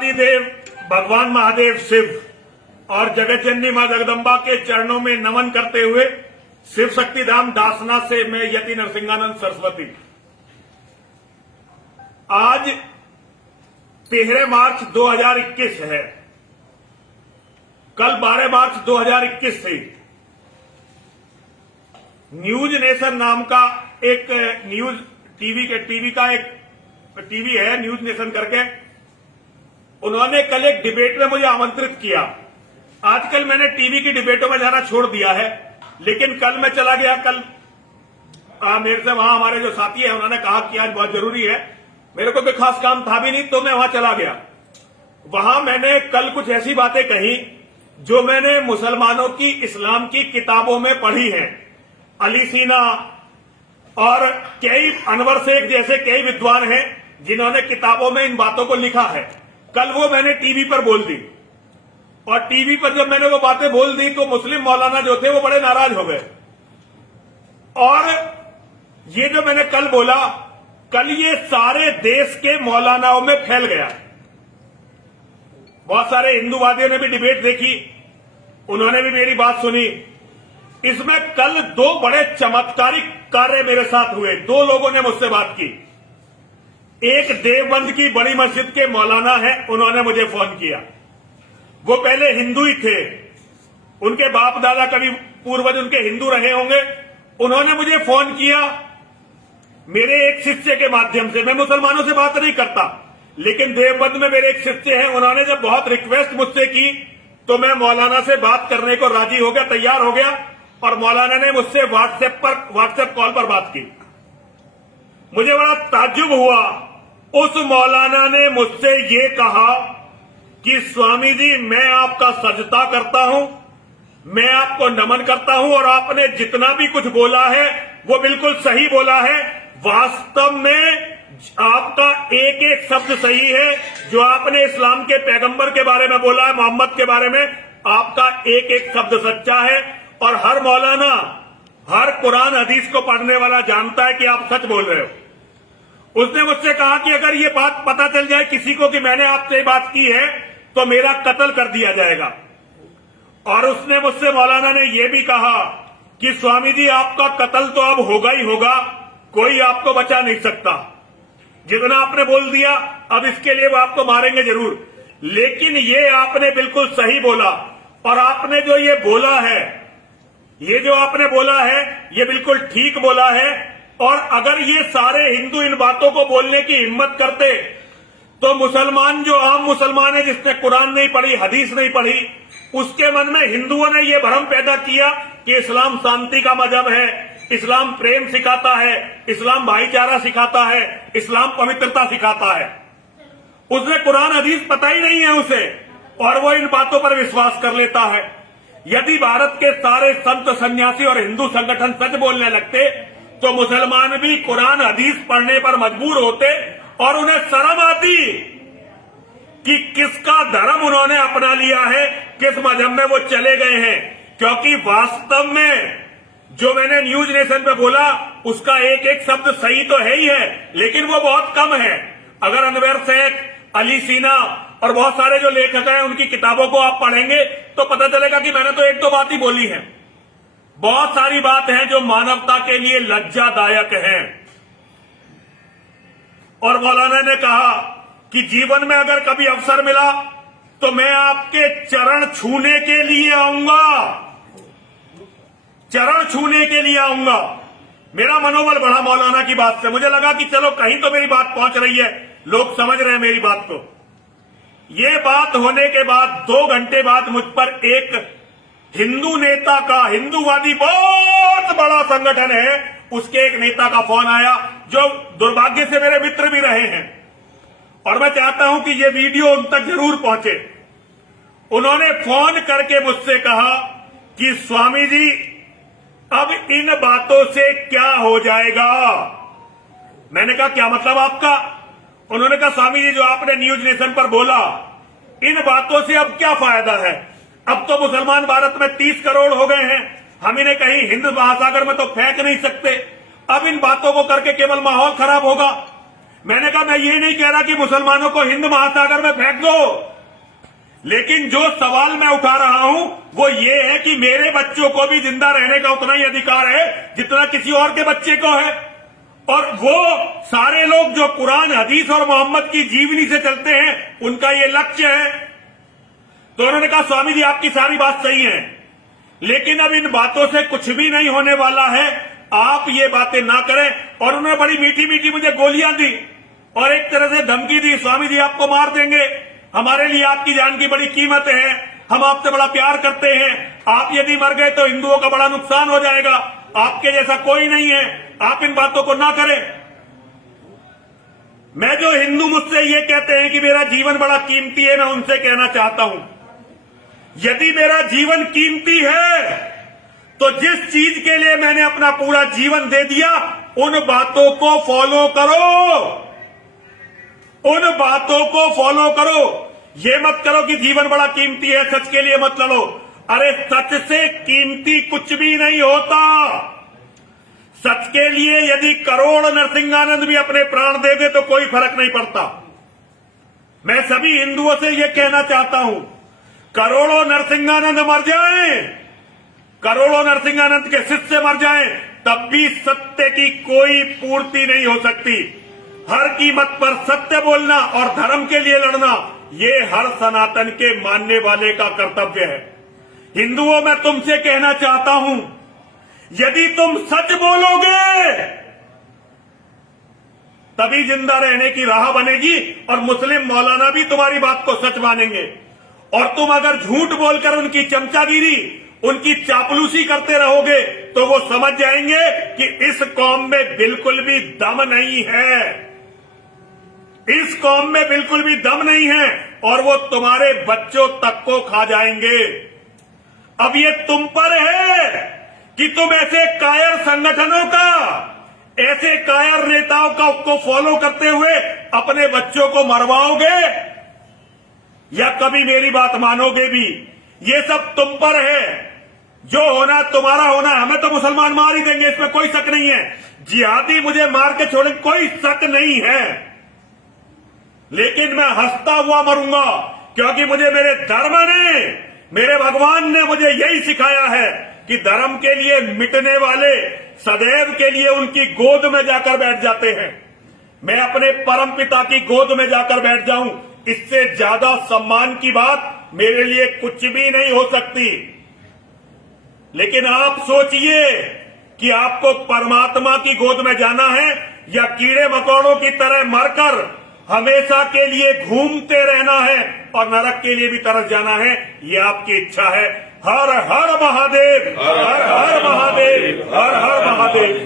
देव भगवान महादेव शिव और जगत जननी मां जगदम्बा के चरणों में नमन करते हुए शिव शक्ति धाम दासना से मैं यति नरसिंहानंद सरस्वती आज 13 मार्च 2021 है। कल 12 मार्च 2021 से न्यूज नेशन नाम का एक न्यूज टीवी है न्यूज नेशन करके, उन्होंने कल एक डिबेट में मुझे आमंत्रित किया। आजकल मैंने टीवी की डिबेटों में जाना छोड़ दिया है, लेकिन कल मैं चला गया। कल मेरे से वहां हमारे जो साथी है उन्होंने कहा कि आज बहुत जरूरी है, मेरे को कोई खास काम था भी नहीं तो मैं वहां चला गया। वहां मैंने कल कुछ ऐसी बातें कही जो मैंने मुसलमानों की इस्लाम की किताबों में पढ़ी हैं। अली सीना और कई अनवर शेख जैसे कई विद्वान हैं जिन्होंने किताबों में इन बातों को लिखा है। कल वो मैंने टीवी पर बोल दी, और टीवी पर जब मैंने वो बातें बोल दी तो मुस्लिम मौलाना जो थे वो बड़े नाराज हो गए। और ये जो मैंने कल बोला, कल ये सारे देश के मौलानाओं में फैल गया। बहुत सारे हिंदूवादियों ने भी डिबेट देखी, उन्होंने भी मेरी बात सुनी। इसमें कल दो बड़े चमत्कारिक कार्य मेरे साथ हुए। दो लोगों ने मुझसे बात की। एक देवबंद की बड़ी मस्जिद के मौलाना है, उन्होंने मुझे फोन किया। वो पहले हिंदू ही थे, उनके बाप दादा कभी पूर्वज उनके हिंदू रहे होंगे। उन्होंने मुझे फोन किया मेरे एक शिष्य के माध्यम से। मैं मुसलमानों से बात नहीं करता, लेकिन देवबंद में मेरे एक शिष्य हैं। उन्होंने जब बहुत रिक्वेस्ट मुझसे की तो मैं मौलाना से बात करने को राजी हो गया, तैयार हो गया, और मौलाना ने मुझसे व्हाट्सएप कॉल पर बात की। मुझे बड़ा ताज्जुब हुआ। उस मौलाना ने मुझसे ये कहा कि स्वामी जी, मैं आपका सजदा करता हूं, मैं आपको नमन करता हूं, और आपने जितना भी कुछ बोला है वो बिल्कुल सही बोला है। वास्तव में आपका एक एक शब्द सही है। जो आपने इस्लाम के पैगंबर के बारे में बोला है, मोहम्मद के बारे में, आपका एक एक शब्द सच्चा है। और हर मौलाना, हर कुरान हदीस को पढ़ने वाला जानता है कि आप सच बोल रहे हो। उसने मुझसे कहा कि अगर ये बात पता चल जाए किसी को कि मैंने आपसे बात की है तो मेरा कत्ल कर दिया जाएगा। और उसने मुझसे, मौलाना ने यह भी कहा कि स्वामी जी, आपका कत्ल तो अब होगा ही होगा, कोई आपको बचा नहीं सकता। जितना आपने बोल दिया, अब इसके लिए वो आपको मारेंगे जरूर, लेकिन ये आपने बिल्कुल सही बोला। और आपने जो ये बोला है, ये जो आपने बोला है, ये बिल्कुल ठीक बोला है। और अगर ये सारे हिंदू इन बातों को बोलने की हिम्मत करते तो मुसलमान, जो आम मुसलमान है जिसने कुरान नहीं पढ़ी, हदीस नहीं पढ़ी, उसके मन में हिंदुओं ने ये भ्रम पैदा किया कि इस्लाम शांति का मजहब है, इस्लाम प्रेम सिखाता है, इस्लाम भाईचारा सिखाता है, इस्लाम पवित्रता सिखाता है। उसने कुरान हदीस पता ही नहीं है उसे, और वो इन बातों पर विश्वास कर लेता है। यदि भारत के सारे संत सन्यासी और हिंदू संगठन सच बोलने लगते तो मुसलमान भी कुरान हदीस पढ़ने पर मजबूर होते, और उन्हें शर्म आती कि किसका धर्म उन्होंने अपना लिया है, किस मजहब में वो चले गए हैं। क्योंकि वास्तव में जो मैंने न्यूज नेशन पे बोला उसका एक एक शब्द सही तो है ही है, लेकिन वो बहुत कम है। अगर अनवर शेख, अली सीना और बहुत सारे जो लेखक हैं उनकी किताबों को आप पढ़ेंगे तो पता चलेगा कि मैंने तो एक दो बात ही बोली है। बहुत सारी बात हैं जो मानवता के लिए लज्जादायक हैं। और मौलाना ने कहा कि जीवन में अगर कभी अवसर मिला तो मैं आपके चरण छूने के लिए आऊंगा, चरण छूने के लिए आऊंगा। मेरा मनोबल बढ़ा मौलाना की बात से। मुझे लगा कि चलो कहीं तो मेरी बात पहुंच रही है, लोग समझ रहे हैं मेरी बात को। ये बात होने के बाद 2 घंटे बाद मुझ पर एक हिंदू नेता का, हिंदूवादी बहुत बड़ा संगठन है, उसके एक नेता का फोन आया जो दुर्भाग्य से मेरे मित्र भी रहे हैं, और मैं चाहता हूं कि ये वीडियो उन तक जरूर पहुंचे। उन्होंने फोन करके मुझसे कहा कि स्वामी जी, अब इन बातों से क्या हो जाएगा। मैंने कहा क्या मतलब आपका? उन्होंने कहा स्वामी जी, जो आपने न्यूज नेशन पर बोला, इन बातों से अब क्या फायदा है? अब तो मुसलमान भारत में 30 करोड़ हो गए हैं, हम इन्हें कहीं हिंद महासागर में तो फेंक नहीं सकते। अब इन बातों को करके केवल माहौल खराब होगा। मैंने कहा मैं ये नहीं कह रहा कि मुसलमानों को हिंद महासागर में फेंक दो, लेकिन जो सवाल मैं उठा रहा हूं वो ये है कि मेरे बच्चों को भी जिंदा रहने का उतना ही अधिकार है जितना किसी और के बच्चे को है। और वो सारे लोग जो कुरान, हदीस और मोहम्मद की जीवनी से चलते हैं, उनका ये लक्ष्य है। तो उन्होंने कहा स्वामी जी आपकी सारी बात सही है, लेकिन अब इन बातों से कुछ भी नहीं होने वाला है, आप ये बातें ना करें। और उन्होंने बड़ी मीठी मीठी मुझे गोलियां दी और एक तरह से धमकी दी, स्वामी जी आपको मार देंगे, हमारे लिए आपकी जान की बड़ी कीमत है, हम आपसे बड़ा प्यार करते हैं, आप यदि मर गए तो हिंदुओं का बड़ा नुकसान हो जाएगा, आपके जैसा कोई नहीं है, आप इन बातों को ना करें। मैं जो हिंदू मुझसे ये कहते हैं कि मेरा जीवन बड़ा कीमती है, मैं उनसे कहना चाहता हूं, यदि मेरा जीवन कीमती है तो जिस चीज के लिए मैंने अपना पूरा जीवन दे दिया उन बातों को फॉलो करो, उन बातों को फॉलो करो। ये मत करो कि जीवन बड़ा कीमती है, सच के लिए मत लड़ो। अरे सच से कीमती कुछ भी नहीं होता। सच के लिए यदि करोड़ नरसिंहानंद भी अपने प्राण दे दे तो कोई फर्क नहीं पड़ता। मैं सभी हिंदुओं से यह कहना चाहता हूं, करोड़ों नरसिंहानंद मर जाएं, करोड़ों नरसिंहानंद के शिष्य मर जाएं, तब भी सत्य की कोई पूर्ति नहीं हो सकती। हर कीमत पर सत्य बोलना और धर्म के लिए लड़ना, ये हर सनातन के मानने वाले का कर्तव्य है। हिंदुओं, मैं तुमसे कहना चाहता हूं, यदि तुम सच बोलोगे तभी जिंदा रहने की राह बनेगी और मुस्लिम मौलाना भी तुम्हारी बात को सच मानेंगे। और तुम अगर झूठ बोलकर उनकी चमचागिरी, उनकी चापलूसी करते रहोगे तो वो समझ जाएंगे कि इस कौम में बिल्कुल भी दम नहीं है, इस कौम में बिल्कुल भी दम नहीं है और वो तुम्हारे बच्चों तक को खा जाएंगे। अब ये तुम पर है कि तुम ऐसे कायर संगठनों का, ऐसे कायर नेताओं का को फॉलो करते हुए अपने बच्चों को मरवाओगे या कभी मेरी बात मानोगे भी। ये सब तुम पर है, जो होना तुम्हारा होना। हमें तो मुसलमान मार ही देंगे, इसमें कोई शक नहीं है। जिहादी मुझे मार के छोड़ेंगे, कोई शक नहीं है। लेकिन मैं हंसता हुआ मरूंगा, क्योंकि मुझे मेरे धर्म ने, मेरे भगवान ने मुझे यही सिखाया है कि धर्म के लिए मिटने वाले सदैव के लिए उनकी गोद में जाकर बैठ जाते हैं। मैं अपने परम पिता की गोद में जाकर बैठ जाऊं, इससे ज्यादा सम्मान की बात मेरे लिए कुछ भी नहीं हो सकती। लेकिन आप सोचिए कि आपको परमात्मा की गोद में जाना है या कीड़े मकोड़ों की तरह मरकर हमेशा के लिए घूमते रहना है और नरक के लिए भी तरस जाना है, ये आपकी इच्छा है। हर हर महादेव, हर हर महादेव, हर हर महादेव।